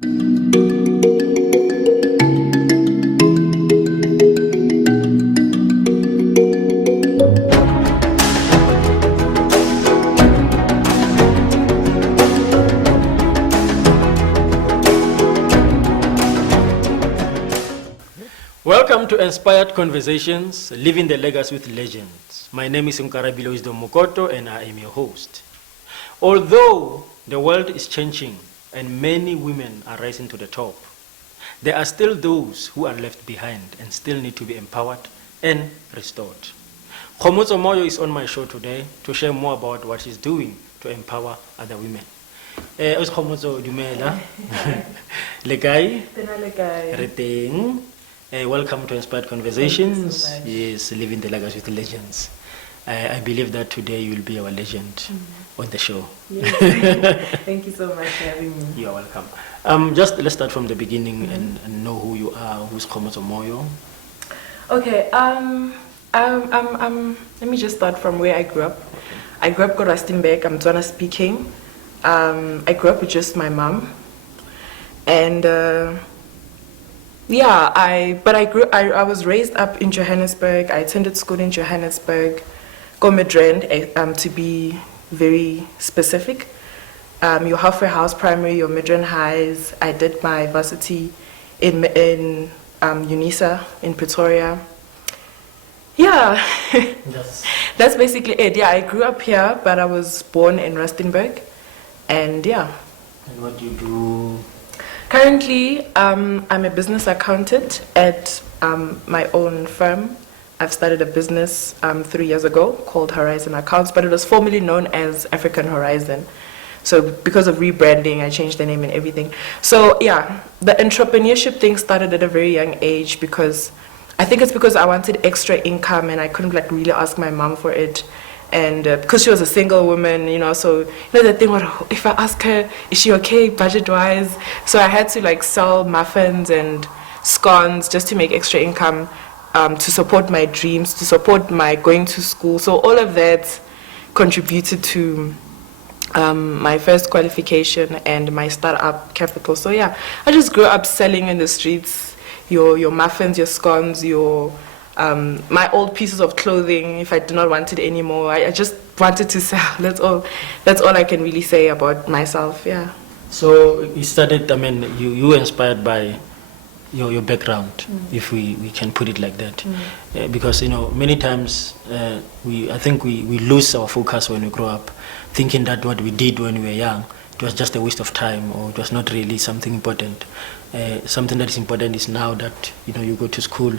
Welcome to Inspired Conversations, Living the Legacy with Legends. My name is Nkarabile Wisdom Mukoto and I am your host. Although the world is changing and many women are rising to the top, there are still those who are left behind and still need to be empowered and restored. Kgomotso Moyo is on my show today to share more about what he's doing to empower other women. Kgomotso, dumela. Le kae? Re teng. Welcome to Inspired Conversations. So yes, Living the Legacy with Legends. I believe that today you will be our legend on the show. Yes. Thank you so much for having me. You are welcome. Just let's start from the beginning and know who you are. Who's Kgomotso Moyo? Okay. Let me just start from where I grew up. I grew up in Rustenburg. I'm Tswana speaking. I grew up with just my mom, and I was raised up in Johannesburg. I attended school in Johannesburg, Midrand, to be very specific. Your halfway house primary, your Midrand highs. I did my varsity in UNISA in Pretoria. Yeah, that's basically it. Yeah, I grew up here, but I was born in Rustenburg, and yeah. And what do you do? Currently, I'm a business accountant at my own firm. I've started a business 3 years ago called Horizon Accounts, but it was formerly known as African Horizon. So because of rebranding, I changed the name and everything. So yeah, the entrepreneurship thing started at a very young age because I think it's because I wanted extra income and I couldn't really ask my mom for it. And because she was a single woman, so the thing was, if I ask her, is she okay budget-wise? So I had to sell muffins and scones just to make extra income, to support my dreams, to support my going to school. So all of that contributed to my first qualification and my startup capital. So yeah, I just grew up selling in the streets, your muffins, your scones, your my old pieces of clothing. If I did not want it anymore, I just wanted to sell. That's all I can really say about myself. Yeah. So you started, you were inspired by your background, if we can put it like that. Because many times I think we lose our focus when we grow up, thinking that what we did when we were young, it was just a waste of time, or it was not really something important. Something that is important is now that you go to school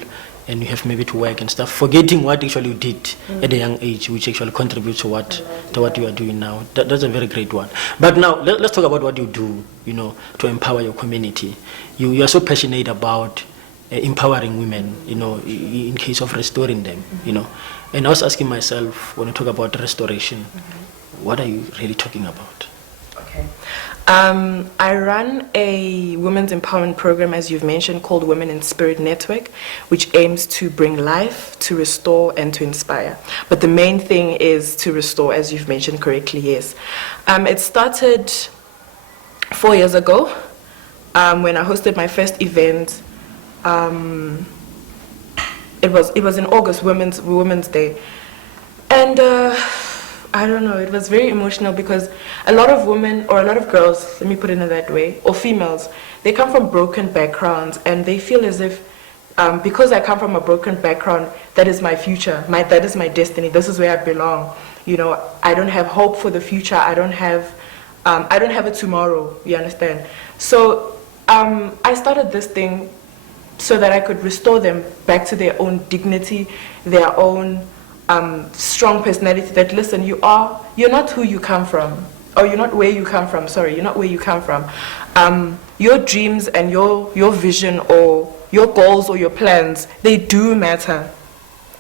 and you have maybe to work and stuff, forgetting what actually you did at a young age, which actually contributes to what you are doing now. That's a very great one. But now let's talk about what you do, to empower your community. You are so passionate about empowering women, in case of restoring them, And I was asking myself, when I talk about restoration, what are you really talking about? Okay. I run a women's empowerment program, as you've mentioned, called Women in Spirit Network, which aims to bring life, to restore, and to inspire. But the main thing is to restore, as you've mentioned correctly, yes. It started 4 years ago when I hosted my first event. It was in August, Women's Day. And I don't know, it was very emotional because a lot of women, or a lot of girls, let me put it in that way, or females, they come from broken backgrounds and they feel as if because I come from a broken background, that is my future, that is my destiny, this is where I belong. I don't have hope for the future, I don't have a tomorrow, you understand? So I started this thing so that I could restore them back to their own dignity, their own strong personality, that listen, you're not who you come from, or you're not where you come from, sorry, you're not where you come from. Your dreams and your vision or your goals or your plans, they do matter.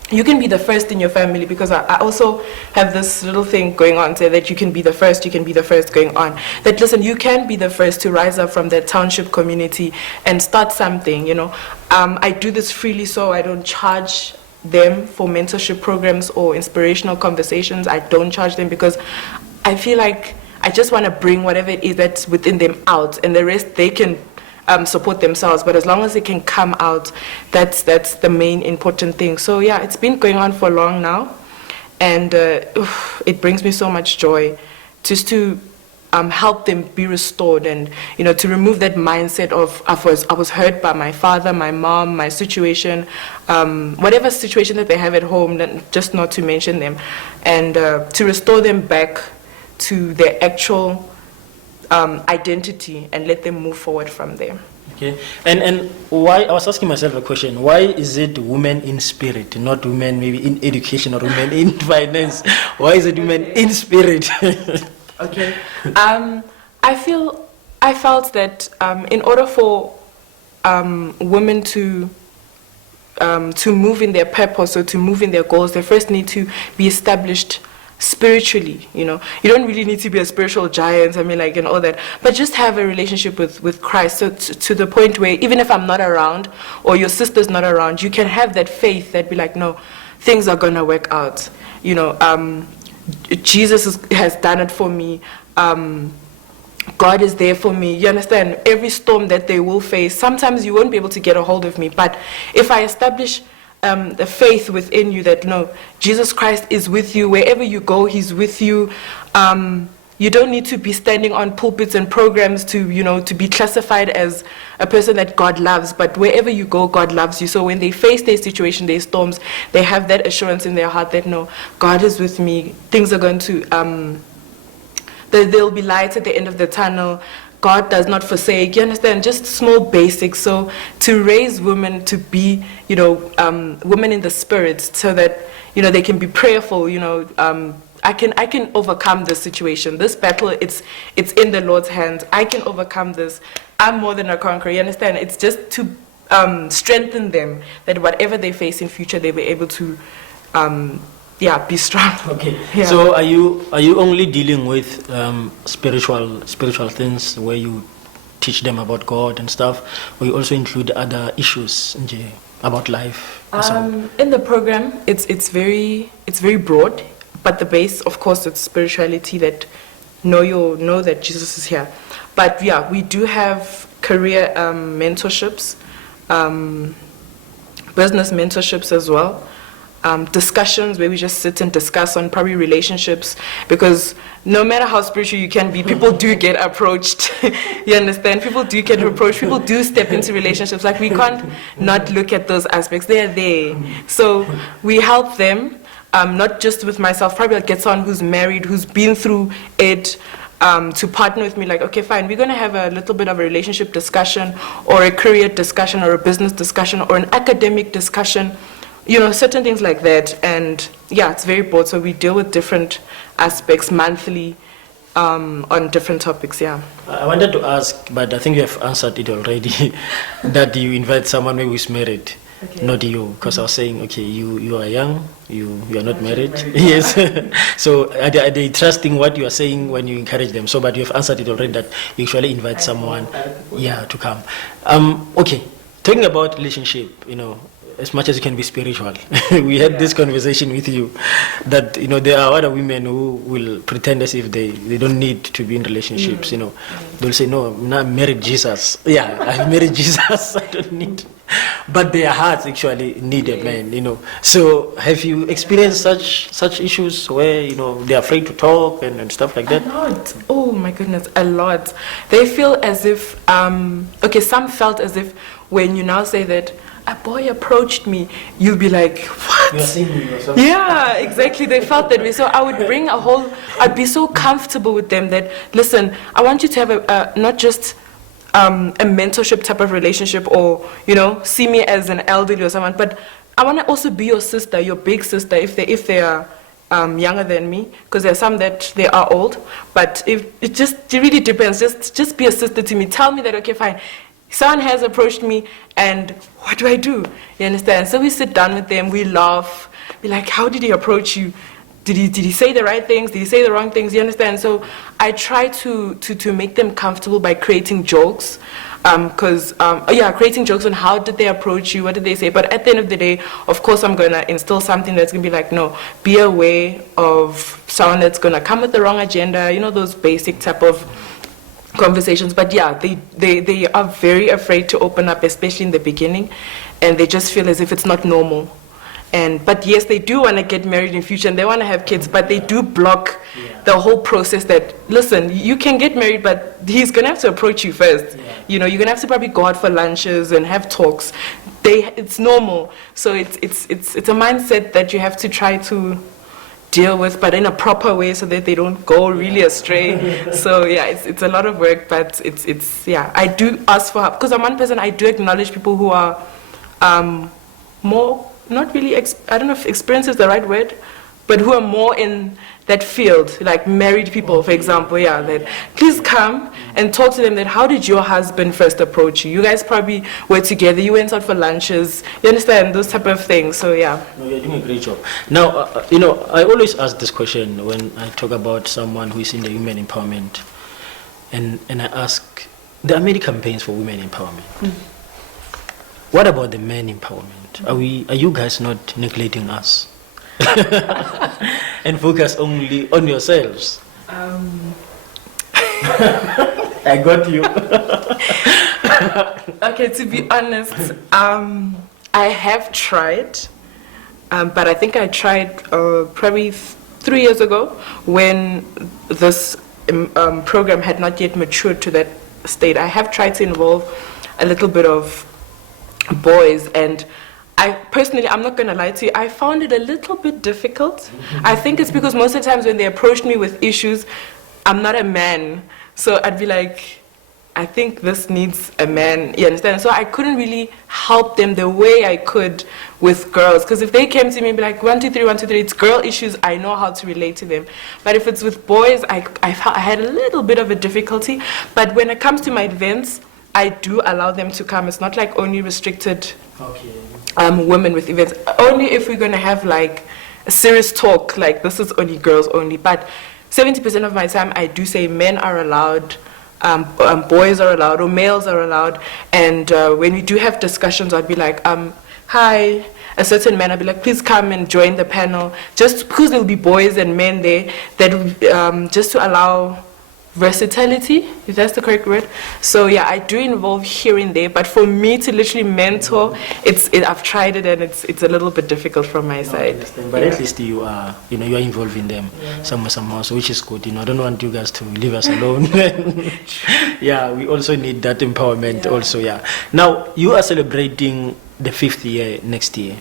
You can be the first in your family, because I also have this little thing going on, say that you can be the first going on. That listen, you can be the first to rise up from that township community and start something, I do this freely, so I don't charge them for mentorship programs or inspirational conversations. I don't charge them because I feel like I just want to bring whatever it is that's within them out, and the rest they can support themselves. But as long as it can come out, that's the main important thing. So yeah, it's been going on for long now, and it brings me so much joy just to help them be restored, and to remove that mindset of I was hurt by my father, my mom, my situation, whatever situation that they have at home, just not to mention them, and to restore them back to their actual identity and let them move forward from there. Okay, and why, I was asking myself a question, why is it women in spirit, not women maybe in education or women in finance? Why is it women in spirit? Okay. I felt that in order for women to move in their purpose or to move in their goals, they first need to be established spiritually. You don't really need to be a spiritual giant, and all that, but just have a relationship with Christ. So to the point where even if I'm not around or your sister's not around, you can have that faith that be like, no, things are gonna work out. Jesus has done it for me. God is there for me. You understand? Every storm that they will face, sometimes you won't be able to get a hold of me. But if I establish the faith within you that, no, Jesus Christ is with you. Wherever you go, he's with you. You don't need to be standing on pulpits and programs to be classified as a person that God loves. But wherever you go, God loves you. So when they face their situation, their storms, they have that assurance in their heart that, no, God is with me. Things are going to, there'll be light at the end of the tunnel. God does not forsake. You understand? Just small basics. So to raise women to be, women in the spirit, so that, they can be prayerful, I can overcome this situation. This battle, it's in the Lord's hands. I can overcome this. I'm more than a conqueror. You understand? It's just to strengthen them, that whatever they face in future, they'll be able to, be strong. Okay. Yeah. So are you only dealing with spiritual things where you teach them about God and stuff, or you also include other issues about life? In the program, it's very broad. But the base, of course, it's spirituality, that know that Jesus is here. But yeah, we do have career mentorships, business mentorships as well, discussions where we just sit and discuss on probably relationships, because no matter how spiritual you can be, people do get approached. You understand? People do get approached. People do step into relationships. Like, we can't not look at those aspects. They're there. So we help them. Not just with myself, probably I'll get someone who's married, who's been through it, to partner with me, like, okay, fine, we're going to have a little bit of a relationship discussion, or a career discussion, or a business discussion, or an academic discussion, certain things like that. And yeah, it's very broad. So we deal with different aspects monthly on different topics, yeah. I wanted to ask, but I think you have answered it already, that you invite someone maybe who's married. Okay. Not you, because I was saying, okay, you are young, you are not married. Yes. So are they trusting what you are saying when you encourage them? So, but you have answered it already, that you actually invite someone, to come. Okay, talking about relationship, as much as you can be spiritual, we had this conversation with you that there are other women who will pretend as if they don't need to be in relationships. They'll say, no, I'm married Jesus. Yeah, I've married Jesus. I don't need. But their hearts actually need a man. So have you experienced such issues where they're afraid to talk and stuff like that? A lot. Oh my goodness, a lot. They feel as if some felt as if when you now say that a boy approached me, you'll be like, what? You're seeing me or something. Yeah, exactly. They felt that way. So I would bring I'd be so comfortable with them that, listen, I want you to have a not just a mentorship type of relationship, or see me as an elderly or someone, but I want to also be your sister, your big sister, if they are younger than me, because there are some that they are old. But if it really depends. Just be a sister to me. Tell me that, okay, fine, someone has approached me, and what do I do? You understand? So we sit down with them, we laugh, be like, how did he approach you? did he say the right things? Did he say the wrong things? You understand? So I try to make them comfortable by creating jokes. Creating jokes on how did they approach you, what did they say. But at the end of the day, of course, I'm going to instill something that's going to be like, no, be aware of someone that's going to come with the wrong agenda, you know, those basic type of conversations. But yeah, they are very afraid to open up, especially in the beginning, and they just feel as if it's not normal. But yes, they do want to get married in future and they want to have kids, but they do block the whole process that, listen, you can get married, but he's going to have to approach you first. You know, you're going to have to probably go out for lunches and have talks. It's normal. So it's a mindset that you have to try to deal with, but in a proper way so that they don't go really astray. So yeah, it's a lot of work, but I do ask for help. Because I'm one person, I do acknowledge people who are more, not really, I don't know if experience is the right word, but who are more in that field, like married people, for example, that please come and talk to them that how did your husband first approach you? You guys probably were together, you went out for lunches, you understand, those type of things, so yeah. No, you're doing a great job. Now, you know, I always ask this question when I talk about someone who is in the women empowerment, and I ask, there are many campaigns for women empowerment. What about the men empowerment? Are you guys not neglecting us? And focus only on yourselves? I got you. Okay, to be honest, I have tried, but I think I tried probably 3 years ago when this program had not yet matured to that state. I have tried to involve a little bit of boys, and I personally, I'm not going to lie to you, I found it a little bit difficult. I think it's because most of the times when they approached me with issues, I'm not a man. So I'd be like, I think this needs a man, you understand? So I couldn't really help them the way I could with girls. Because if they came to me and be like, 1, 2, 3, 1, 2, 3, it's girl issues, I know how to relate to them. But if it's with boys, I had a little bit of a difficulty. But when it comes to my events, I do allow them to come. It's not like only restricted women with events. Only if we're going to have like a serious talk, like this is only girls only. But 70% of my time, I do say men are allowed, boys are allowed, or males are allowed. And when we do have discussions, I'd be like, hi, a certain man, I'd be like, please come and join the panel. Just because there'll be boys and men there, that just to allow versatility, if that's the correct word. So yeah, I do involve here and there, but for me to literally mentor, I've tried it and it's a little bit difficult from my side. But at least you are, you know, you are involving them somehow, so which is good. You know, I don't want you guys to leave us alone. Yeah, we also need that empowerment also. Yeah. Now you are celebrating the 5th year next year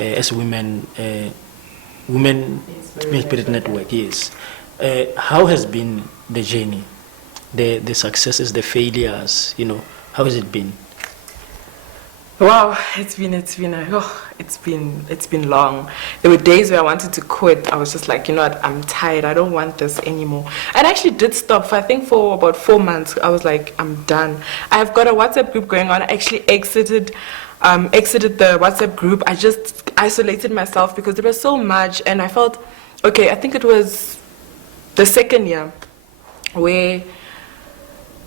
as Women Spirit Network. Yes. How has been the journey, the successes, the failures? You know, how has it been? Wow, it's been long. There were days where I wanted to quit. I was just like, you know what, I'm tired. I don't want this anymore. And I actually did stop. I think for about 4 months, I was like, I'm done. I've got a WhatsApp group going on. I actually exited the WhatsApp group. I just isolated myself because there was so much, and I felt, okay, I think it was the 2nd year where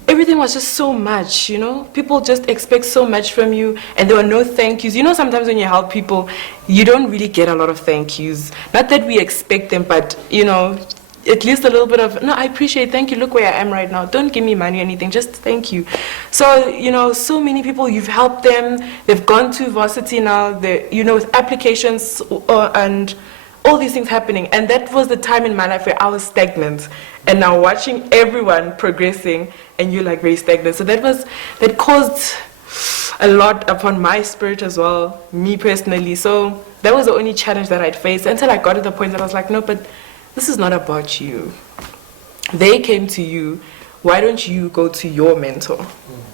everything was just so much, you know? People just expect so much from you, and there were no thank yous. You know, sometimes when you help people, you don't really get a lot of thank yous. Not that we expect them, but, you know, at least a little bit of, no, I appreciate, thank you, look where I am right now. Don't give me money or anything, just thank you. So, you know, so many people, you've helped them, they've gone to varsity now, you know, with applications and all these things happening. And that was the time in my life where I was stagnant. And now watching everyone progressing, and you're like very stagnant. So that caused a lot upon my spirit as well, me personally. So that was the only challenge that I'd faced until I got to the point that I was like, no, but this is not about you. They came to you. Why don't you go to your mentor?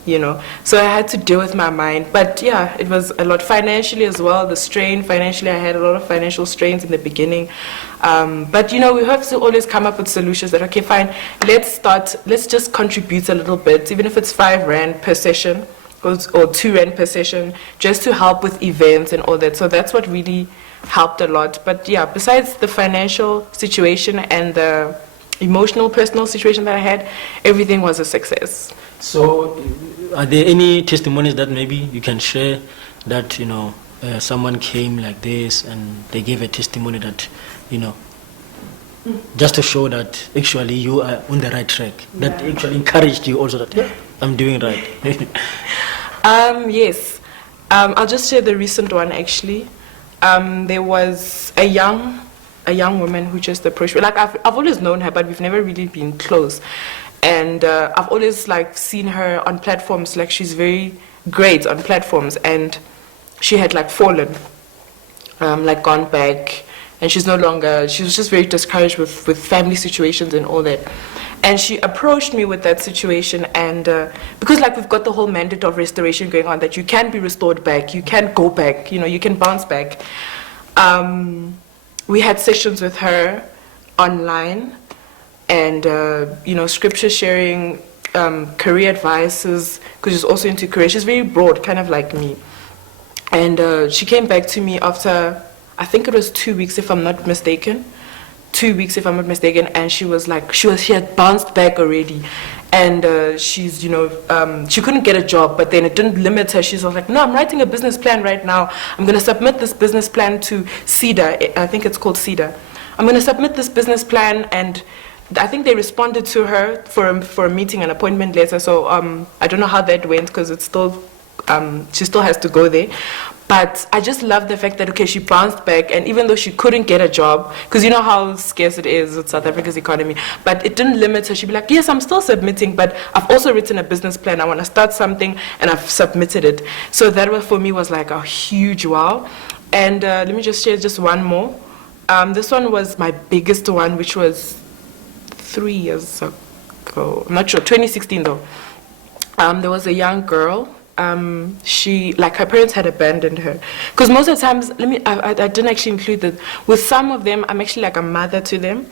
You know, so I had to deal with my mind. But yeah, it was a lot financially as well. The strain financially, I had a lot of financial strains in the beginning. But you know, we have to always come up with solutions that, okay, fine, let's just contribute a little bit, even if it's 5 Rand per session or 2 Rand per session, just to help with events and all that. So that's what really helped a lot. But yeah, besides the financial situation and the emotional, personal situation that I had, everything was a success. So, are there any testimonies that maybe you can share that, someone came like this and they gave a testimony that, just to show that actually you are on the right track, that actually encouraged you also that, yeah, I'm doing right? Yes. I'll just share the recent one actually. There was a young woman who just approached me. Like I've always known her, but we've never really been close. And I've always like seen her on platforms. Like she's very great on platforms, and she had like fallen, like gone back, and she's no longer. She was just very discouraged with family situations and all that. And she approached me with that situation, and because like we've got the whole mandate of restoration going on, that you can be restored back, you can go back, you can bounce back. We had sessions with her online, and scripture sharing, career advices, because she's also into career. She's very broad, kind of like me. And she came back to me after, I think it was 2 weeks, if I'm not mistaken. 2 weeks, if I'm not mistaken, and she was like, she had bounced back already, and she's, she couldn't get a job, but then it didn't limit her. She was like, no, I'm writing a business plan right now. I'm going to submit this business plan to CEDA. I think it's called CEDA. I'm going to submit this business plan, and I think they responded to her for a meeting, an appointment letter. So I don't know how that went, because it's still, she still has to go there. But I just love the fact that, okay, she bounced back, and even though she couldn't get a job, because you know how scarce it is with South Africa's economy, but it didn't limit her. She'd be like, yes, I'm still submitting, but I've also written a business plan. I want to start something, and I've submitted it. So that was, for me, was like a huge wow. And let me just share just one more. This one was my biggest one, which was 3 years ago. I'm not sure, 2016 though. There was a young girl. She, like, her parents had abandoned her, because most of the times, I didn't actually include that. With some of them, I'm actually like a mother to them.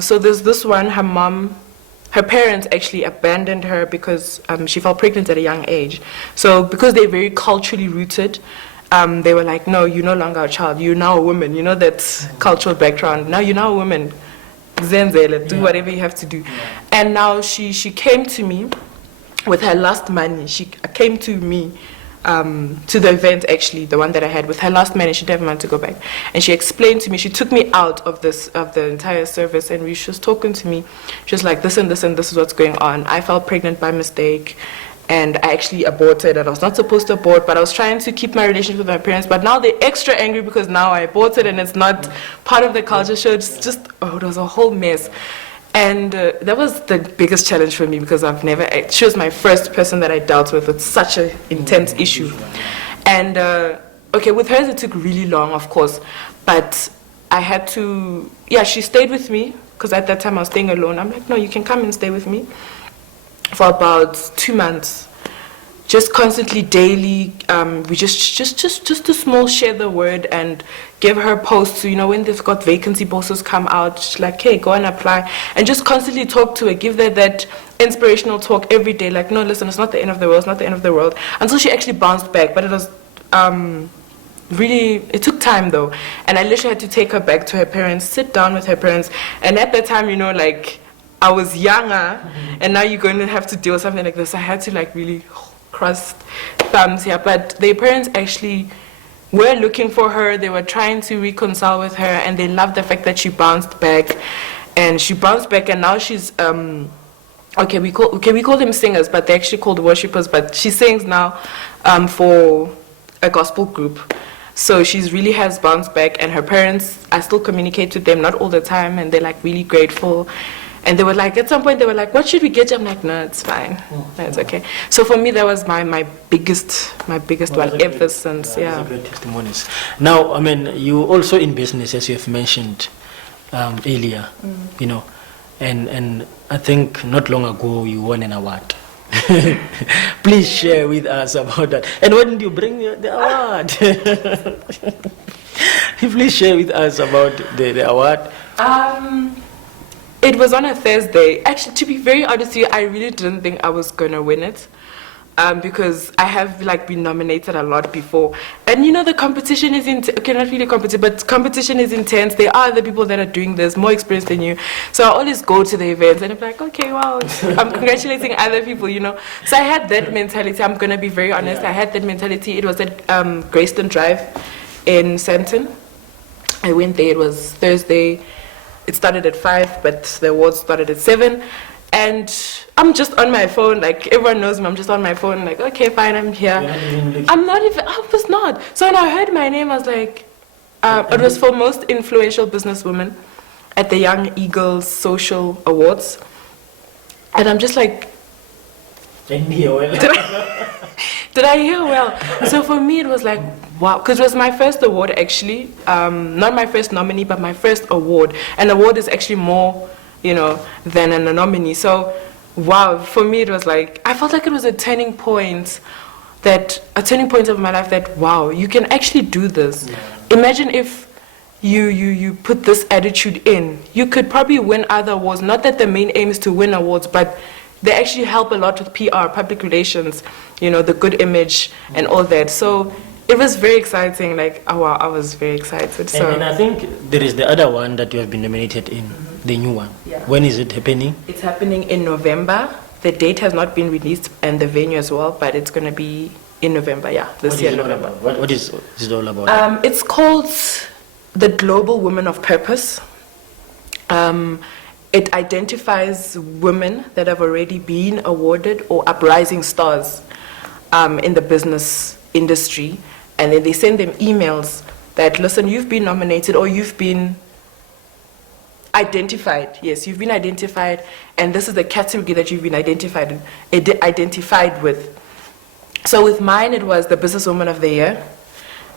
So there's this one, her parents actually abandoned her because she fell pregnant at a young age. So because they're very culturally rooted, they were like, no, you're no longer a child, you're now a woman. You know that cultural background. Now you're now a woman. Zenzele, do whatever you have to do. Yeah. And now she came to me with her last money. She came to me to the event, actually, the one that I had, with her last money. She didn't want to go back, and she explained to me. She took me out of the entire service, and she was talking to me. She was like, this and this and this is what's going on. I fell pregnant by mistake, and I actually aborted, and I was not supposed to abort, but I was trying to keep my relationship with my parents. But now they're extra angry because now I aborted, and it's not part of the culture. So it's just, it was a whole mess. And that was the biggest challenge for me, because she was my first person that I dealt with such an intense issue. And okay, with hers it took really long, of course, but I had to, she stayed with me, because at that time I was staying alone. I'm like, no, you can come and stay with me, for about 2 months. Just constantly, daily, we just a small share the word and give her posts. When they've got vacancy posters come out, she's like, hey, go and apply. And just constantly talk to her, give her that inspirational talk every day. Like, no, listen, it's not the end of the world, it's not the end of the world. Until she actually bounced back. But it was really, it took time though. And I literally had to take her back to her parents, sit down with her parents. And at that time, like, I was younger, and now you're going to have to deal with something like this. I had to like really crossed thumbs here, but their parents actually were looking for her. They were trying to reconcile with her, and they loved the fact that she bounced back. And she bounced back, and now she's we call them singers, but they're actually called worshippers. But she sings now for a gospel group. So she's really has bounced back, and her parents, I still communicate with them, not all the time, and they're like really grateful. And they were like, at some point, they were like, what should we get you? I'm like, no, it's fine. No, it's okay. So for me, that was my biggest one ever since, Those are great testimonies. Now, I mean, you also in business, as you have mentioned earlier, and I think not long ago, you won an award. Please share with us about that. And when did you bring the award? Please share with us about the award. It was on a Thursday. Actually, to be very honest with you, I really didn't think I was going to win it. because I have like been nominated a lot before, and you know the competition is okay, not really competition, but competition is intense. There are other people that are doing this more experienced than you, so I always go to the events and I'm like, okay, wow, I'm congratulating other people, you know. So I had that mentality. I'm gonna be very honest. I had that mentality. It was at Greyston Drive in Sandton. I went there. It was Thursday. It started at 5, but the awards started at 7. And I'm just on my phone, like everyone knows me, I'm just on my phone, like, okay, fine, I'm here. I was not. So when I heard my name, I was like, it was for most influential businesswoman at the Young Eagles Social Awards. And I'm just like, did I hear well? So for me, it was like, wow, because it was my first award actually, not my first nominee, but my first award. An award is actually more, you know, than a nominee. So, wow, for me it was like, I felt like it was a turning point of my life that, wow, you can actually do this. Yeah. Imagine if you put this attitude in, you could probably win other awards. Not that the main aim is to win awards, but they actually help a lot with PR, public relations, you know, the good image and all that. So it was very exciting. Like, oh wow, I was very excited. So. And I think there is the other one that you have been nominated in, the new one. Yeah. When is it happening? It's happening in November. The date has not been released and the venue as well, but it's going to be in November, this year, November. What is it all about? It's called the Global Women of Purpose. It identifies women that have already been awarded or uprising stars in the business industry, and then they send them emails that, listen, you've been nominated or you've been identified. Yes, you've been identified, and this is the category that you've been identified with. So with mine, it was the Businesswoman of the Year,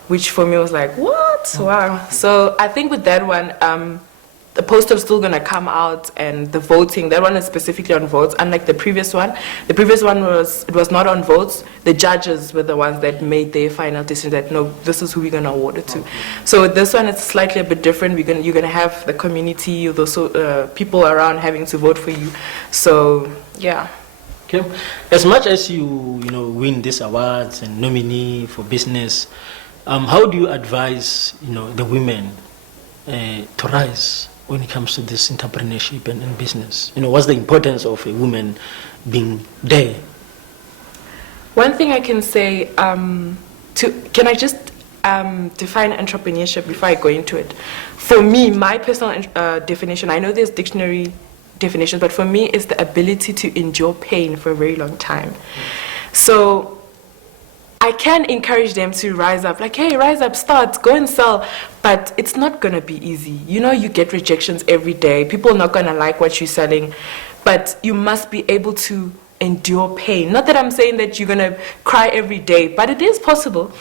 which for me was like, what? Wow. So I think with that one, the poster is still going to come out, and the voting, that one is specifically on votes, unlike the previous one. The previous one was not on votes. The judges were the ones that made their final decision that, no, this is who we're going to award it to. Okay. So with this one, it's slightly a bit different. You're going to have the community, the people around having to vote for you. So, yeah. Okay. As much as you win these awards and nominee for business, how do you advise the women to rise when it comes to this entrepreneurship and business? What's the importance of a woman being there? One thing I can say, can I just define entrepreneurship before I go into it? For me, my personal definition, I know there's dictionary definitions, but for me, it's the ability to endure pain for a very long time. So I can encourage them to rise up, like, hey, rise up, start, go and sell. But it's not going to be easy. You get rejections every day. People are not going to like what you're selling. But you must be able to endure pain. Not that I'm saying that you're going to cry every day, but it is possible.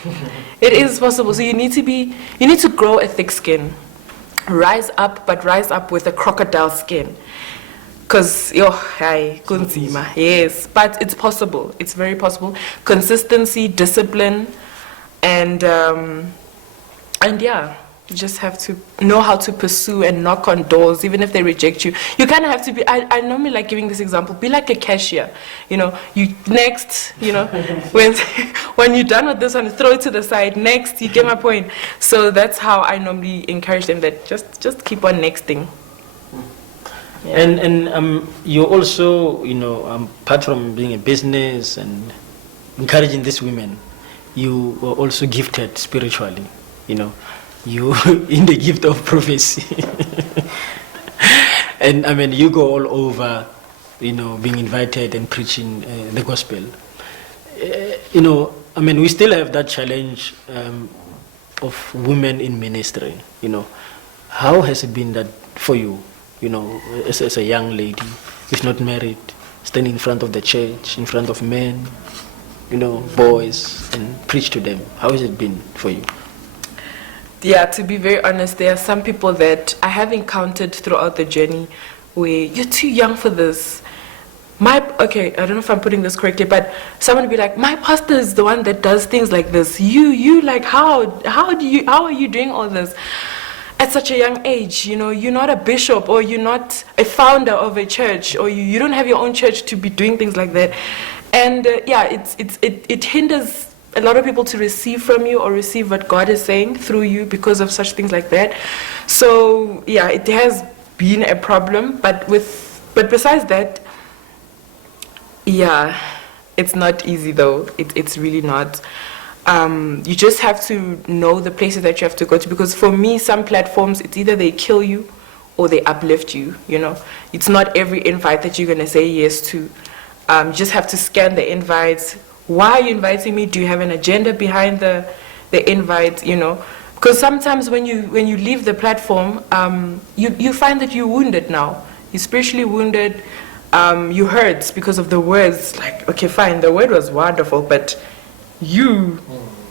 It is possible. So you need to grow a thick skin. Rise up, but rise up with a crocodile skin. Because, kunzima, yes, but it's possible. It's very possible. Consistency, discipline, and yeah, you just have to know how to pursue and knock on doors, even if they reject you. You kind of have to be, I normally like giving this example, be like a cashier. When you're done with this one, throw it to the side, next, you get my point. So that's how I normally encourage them, that just keep on nexting. Yeah. And you also, apart from being a business and encouraging these women, you were also gifted spiritually. You in the gift of prophecy. And you go all over, being invited and preaching the gospel. We still have that challenge of women in ministry. How has it been that for you? As a young lady, who's not married, standing in front of the church, in front of men, boys, and preach to them. How has it been for you? Yeah, to be very honest, there are some people that I have encountered throughout the journey where you're too young for this. I don't know if I'm putting this correctly, but someone would be like, my pastor is the one that does things like this. You like, how are you doing all this? At such a young age, you're not a bishop, or you're not a founder of a church, or you don't have your own church to be doing things like that. And yeah, it hinders a lot of people to receive from you or receive what God is saying through you because of such things like that. So yeah, it has been a problem, but besides that, yeah, it's not easy though. It's really not. You just have to know the places that you have to go to, because for me, some platforms, it's either they kill you or they uplift you, you know. It's not every invite that you're going to say yes to. You just have to scan the invites. Why are you inviting me? Do you have an agenda behind the invite, you know? Because sometimes when you leave the platform, you find that you're wounded now. You're spiritually wounded. You hurt because of the words. Like, okay, fine, the word was wonderful, but you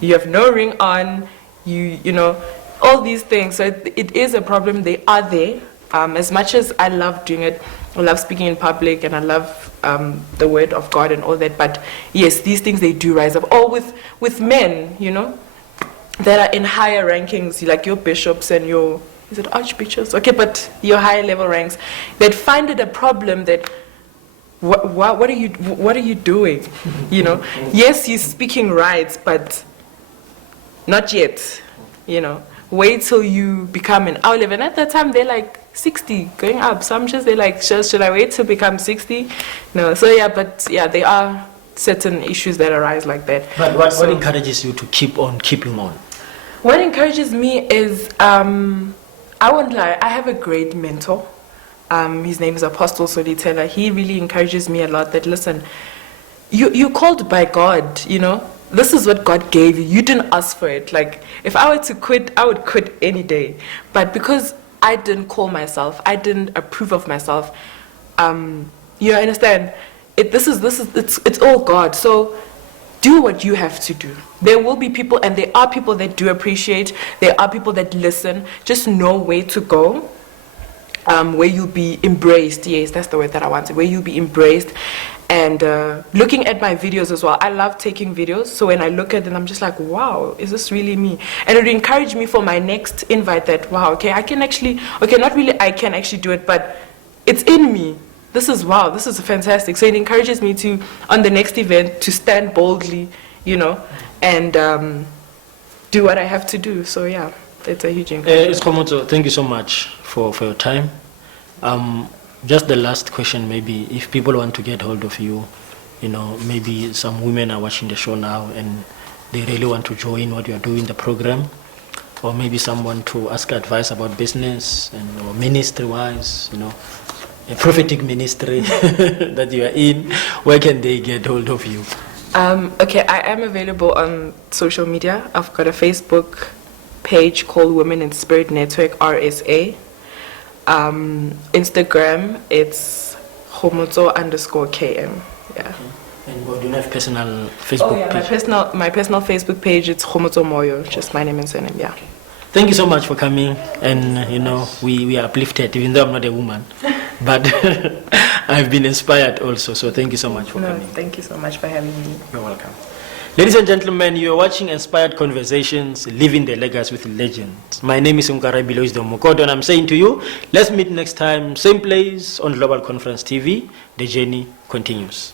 have no ring on. You know, all these things. So it is a problem. They are there. As much as I love doing it, I love speaking in public, and I love the word of God and all that. But yes, these things, they do rise up. Or with men, you know, that are in higher rankings, like your bishops and your, is it archbishops? Okay, but your higher level ranks, that find it a problem that, what are you doing? You know, yes, you're speaking right, but not yet. You know, wait till you become an our level. And at that time, they're like 60 going up. So I'm just, they're like, should I wait to become 60? No. So yeah, but yeah, there are certain issues that arise like that. But what encourages you to keep on keeping on? What encourages me is, I won't lie, I have a great mentor. His name is Apostle Solitella. He really encourages me a lot that, listen, you're called by God, you know. This is what God gave you. You didn't ask for it. Like, if I were to quit, I would quit any day. But because I didn't call myself, I didn't approve of myself, you understand? It's all God. So do what you have to do. There will be people, and there are people that do appreciate. There are people that listen. Just know where to go. Where you'll be embraced. Yes, that's the word that I wanted. Where you'll be embraced. And looking at my videos as well. I love taking videos. So when I look at them, I'm just like, wow, is this really me? And it encouraged me for my next invite that, wow, okay, I can actually, okay, not really I can actually do it, but it's in me. This is, wow, this is fantastic. So it encourages me to, on the next event, to stand boldly, you know, and do what I have to do. So yeah, it's a huge encouragement. Kgomotso, thank you so much for your time. Just the last question, maybe, if people want to get hold of you, you know, maybe some women are watching the show now and they really want to join what you're doing, the program, or maybe someone to ask advice about business and or ministry-wise, you know, a prophetic ministry that you are in, where can they get hold of you? Okay, I am available on social media. I've got a Facebook page called Women in Spirit Network, RSA. Instagram, it's Kgomotso_KM. Yeah. Okay. And do you have personal Facebook page? My personal Facebook page, it's Kgomotso Moyo, just my name and surname, yeah. Okay. Thank you so much for coming, and you know, we are uplifted, even though I'm not a woman, but I've been inspired also, so thank you so much for coming. Thank you so much for having me. You're welcome. Ladies and gentlemen, you are watching Inspired Conversations, Living the Legacy with Legends. My name is Umkarabilo Isdomokodo, and I'm saying to you, let's meet next time, same place on Global Conference TV. The journey continues.